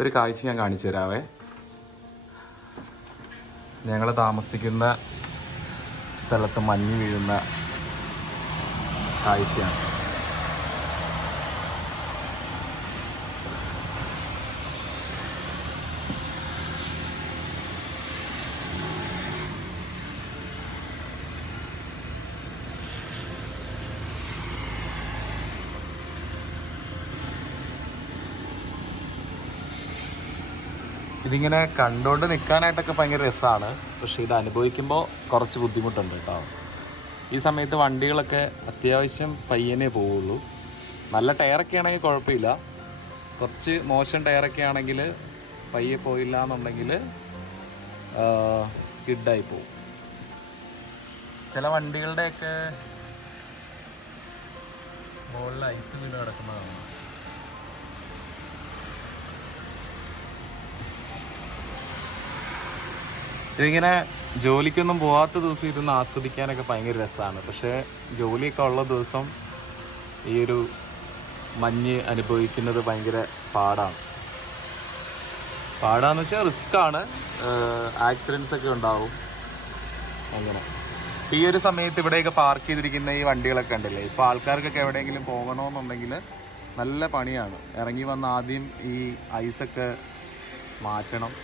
ഒരു കാഴ്ച ഞാൻ കാണിച്ചു തരാവേ. ഞങ്ങൾ താമസിക്കുന്ന സ്ഥലത്ത് മഞ്ഞ് വീഴുന്ന കാഴ്ചയാണ്. ഇതിങ്ങനെ കണ്ടുകൊണ്ട് നിൽക്കാനായിട്ടൊക്കെ ഭയങ്കര രസമാണ്. പക്ഷേ ഇത് അനുഭവിക്കുമ്പോൾ കുറച്ച് ബുദ്ധിമുട്ടുണ്ട് കേട്ടോ. ഈ സമയത്ത് വണ്ടികളൊക്കെ അത്യാവശ്യം പയ്യനെ പോവുള്ളൂ. നല്ല ടയറൊക്കെ ആണെങ്കിൽ കുഴപ്പമില്ല. കുറച്ച് മോശം ടയറൊക്കെ ആണെങ്കിൽ പയ്യെ പോയില്ല എന്നുണ്ടെങ്കിൽ സ്കിഡായി പോവും. ചില വണ്ടികളുടെയൊക്കെ മുകളിൽ ഐസ് വീണ് കിടക്കുന്നതാണ്. ഇതിങ്ങനെ ജോലിക്കൊന്നും പോകാത്ത ദിവസം ഇരുന്ന് ആസ്വദിക്കാനൊക്കെ ഭയങ്കര രസമാണ്. പക്ഷേ ജോലിയൊക്കെ ഉള്ള ദിവസം ഈ ഒരു മഞ്ഞ് അനുഭവിക്കുന്നത് ഭയങ്കര പാടാന്ന് വെച്ചാൽ റിസ്ക്കാണ്. ആക്സിഡൻസ് ഒക്കെ ഉണ്ടാവും. അങ്ങനെ ഈ ഒരു സമയത്ത് ഇവിടെയൊക്കെ പാർക്ക് ചെയ്തിരിക്കുന്ന ഈ വണ്ടികളൊക്കെ ഉണ്ടല്ലേ, ഇപ്പോൾ ആൾക്കാർക്കൊക്കെ എവിടെയെങ്കിലും പോകണമെന്നുണ്ടെങ്കിൽ നല്ല പണിയാണ്. ഇറങ്ങി വന്ന് ആദ്യം ഈ ഐസൊക്കെ മാറ്റണം.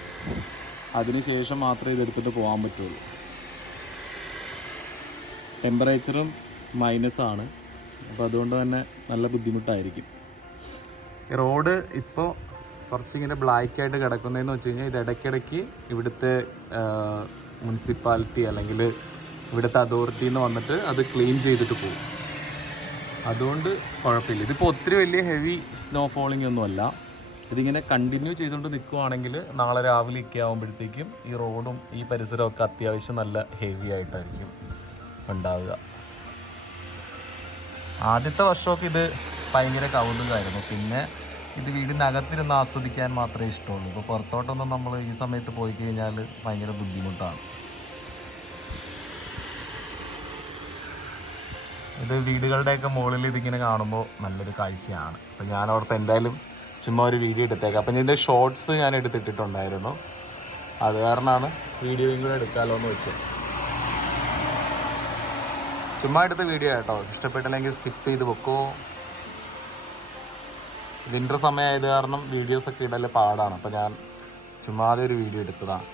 അതിനുശേഷം മാത്രമേ ഇതെടുത്തിട്ട് പോകാൻ പറ്റുള്ളൂ. ടെമ്പറേച്ചറും മൈനസാണ്. അപ്പോൾ അതുകൊണ്ട് തന്നെ നല്ല ബുദ്ധിമുട്ടായിരിക്കും. റോഡ് ഇപ്പോൾ കുറച്ചിങ്ങനെ ബ്ലാക്കായിട്ട് കിടക്കുന്നതെന്ന് വെച്ച് കഴിഞ്ഞാൽ ഇത് ഇടയ്ക്കിടയ്ക്ക് ഇവിടുത്തെ മുനിസിപ്പാലിറ്റി അല്ലെങ്കിൽ ഇവിടുത്തെ അതോറിറ്റിയിൽ നിന്ന് വന്നിട്ട് അത് ക്ലീൻ ചെയ്തിട്ട് പോകും. അതുകൊണ്ട് കുഴപ്പമില്ല. ഇതിപ്പോൾ ഒത്തിരി വലിയ ഹെവി സ്നോ ഫോളിംഗ് ഒന്നുമല്ല. ഇതിങ്ങനെ കണ്ടിന്യൂ ചെയ്തുകൊണ്ട് നിൽക്കുവാണെങ്കിൽ നാളെ രാവിലെയൊക്കെ ആകുമ്പോഴത്തേക്കും ഈ റോഡും ഈ പരിസരമൊക്കെ അത്യാവശ്യം നല്ല ഹെവി ആയിട്ടായിരിക്കും ഉണ്ടാവുക. ആദ്യത്തെ വർഷമൊക്കെ ഇത് ഭയങ്കര കൗതുകമായിരുന്നു. പിന്നെ ഇത് വീടിനകത്തിരുന്ന് ആസ്വദിക്കാൻ മാത്രമേ ഇഷ്ടമുള്ളൂ. ഇപ്പോൾ പുറത്തോട്ടൊന്നും നമ്മൾ ഈ സമയത്ത് പോയി കഴിഞ്ഞാൽ ഭയങ്കര ബുദ്ധിമുട്ടാണ്. ഇത് വീടുകളുടെയൊക്കെ മുകളിൽ ഇതിങ്ങനെ കാണുമ്പോൾ നല്ലൊരു കാഴ്ചയാണ്. അപ്പോൾ ഞാനോർത്ത് എന്തായാലും ചുമ്മാ ഒരു വീഡിയോ എടുത്തേക്കാം. അപ്പം ഇതിൻ്റെ ഷോർട്സ് ഞാൻ എടുത്തിട്ടുണ്ടായിരുന്നു. അത് കാരണമാണ് വീഡിയോയും കൂടെ എടുക്കാമല്ലോ എന്ന് വെച്ചത്. ചുമ്മാ എടുത്ത വീഡിയോ കേട്ടോ. ഇഷ്ടപ്പെട്ടില്ലെങ്കിൽ സ്കിപ്പ് ചെയ്ത് വെക്കോ. വിൻ്റർ സമയമായത് കാരണം വീഡിയോസൊക്കെ ഇടൽ പാടാണ്. അപ്പോൾ ഞാൻ ചുമ്മാതെ ഒരു വീഡിയോ എടുത്തതാണ്.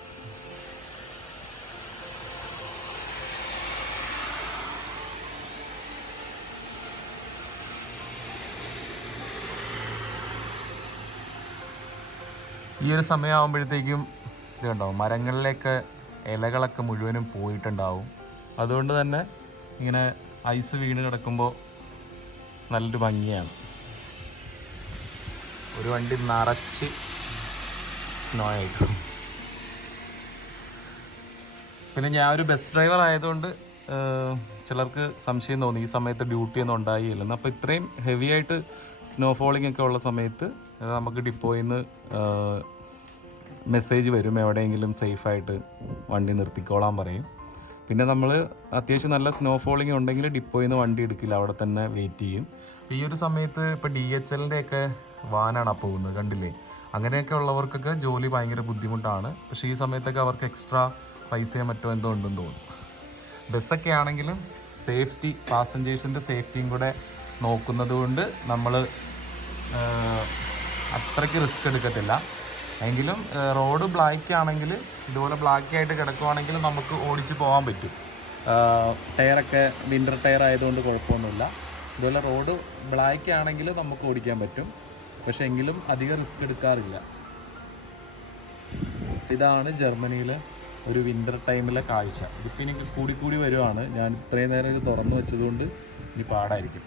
ഈ ഒരു സമയമാകുമ്പോഴത്തേക്കും ഇത് കണ്ടോ, മരങ്ങളിലേക്ക് ഇലകളൊക്കെ മുഴുവനും പോയിട്ടുണ്ടാവും. അതുകൊണ്ട് തന്നെ ഇങ്ങനെ ഐസ് വീണ് കിടക്കുമ്പോൾ നല്ലൊരു ഭംഗിയാണ്. ഒരു വണ്ടി നിറച്ച് സ്നോ ആയിട്ടും. പിന്നെ ഞാൻ ഒരു ബസ് ഡ്രൈവർ ആയതുകൊണ്ട് ചിലർക്ക് സംശയം തോന്നി ഈ സമയത്ത് ഡ്യൂട്ടിയൊന്നും ഉണ്ടായില്ലെന്ന്. അപ്പോൾ ഇത്രയും ഹെവി ആയിട്ട് സ്നോ ഫോളിംഗ് ഒക്കെ ഉള്ള സമയത്ത് നമുക്ക് ഡിപ്പോയിൽ നിന്ന് മെസ്സേജ് വരും, എവിടെയെങ്കിലും സേഫായിട്ട് വണ്ടി നിർത്തിക്കോളാൻ പറയും. പിന്നെ നമ്മൾ അത്യാവശ്യം നല്ല സ്നോ ഫോളിംഗ് ഉണ്ടെങ്കിൽ ഡിപ്പോയിൽ നിന്ന് വണ്ടി എടുക്കില്ല, അവിടെ തന്നെ വെയിറ്റ് ചെയ്യും. ഈ ഒരു സമയത്ത് ഇപ്പോൾ DHLൻ്റെ ഒക്കെ വാനാണ് പോകുന്നത്, കണ്ടില്ലേ? അങ്ങനെയൊക്കെ ഉള്ളവർക്കൊക്കെ ജോലി ഭയങ്കര ബുദ്ധിമുട്ടാണ്. പക്ഷേ ഈ സമയത്തൊക്കെ അവർക്ക് എക്സ്ട്രാ പൈസയോ മറ്റോ എന്തോ ഉണ്ടെന്ന് തോന്നും. ബസ്സൊക്കെ ആണെങ്കിലും സേഫ്റ്റി, പാസഞ്ചേഴ്സിൻ്റെ സേഫ്റ്റിയും കൂടെ നോക്കുന്നത് കൊണ്ട് നമ്മൾ അത്രയ്ക്ക് റിസ്ക് എടുക്കത്തില്ല. എങ്കിലും റോഡ് ബ്ലാക്ക് ആണെങ്കിൽ, ഇതുപോലെ ബ്ലാക്ക് ആയിട്ട് കിടക്കുവാണെങ്കിൽ നമുക്ക് ഓടിച്ച് പോകാൻ പറ്റും. ടയറൊക്കെ വിൻ്റർ ടയർ ആയതുകൊണ്ട് കുഴപ്പമൊന്നുമില്ല. ഇതുപോലെ റോഡ് ബ്ലാക്ക് ആണെങ്കിൽ നമുക്ക് ഓടിക്കാൻ പറ്റും. പക്ഷെ എങ്കിലും അധികം റിസ്ക് എടുക്കാറില്ല. ഇതാണ് ജർമ്മനിയിലെ ഒരു വിൻ്റർ ടൈമിലെ കാഴ്ച. ഇതിപ്പോൾ ഇനി കൂടി വരുവാണ്. ഞാൻ ഇത്രയും നേരം ഇത് തുറന്നു വെച്ചതുകൊണ്ട് ഇനി പാടായിരിക്കും.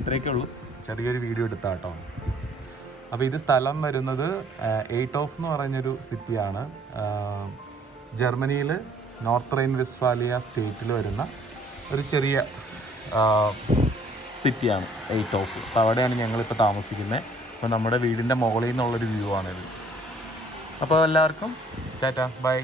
ഇത്രയൊക്കെ ഉള്ളൂ, ചെറിയൊരു വീഡിയോ എടുത്താൽ കേട്ടോ. അപ്പോൾ ഇത് സ്ഥലം വരുന്നത് എയ്റ്റോഫ് എന്ന് പറഞ്ഞൊരു സിറ്റിയാണ്. ജർമ്മനിയിൽ നോർത്ത് റൈൻ വെസ്റ്റ്ഫാലിയ സ്റ്റേറ്റിൽ വരുന്ന ഒരു ചെറിയ സിറ്റിയാണ് എയ്റ്റോഫ്. അപ്പോൾ അവിടെയാണ് ഞങ്ങളിപ്പോൾ താമസിക്കുന്നത്. അപ്പോൾ നമ്മുടെ വീടിൻ്റെ മുകളിൽ നിന്നുള്ളൊരു വ്യൂ ആണിത്. അപ്പോൾ എല്ലാവർക്കും ടാറ്റ, ബൈ.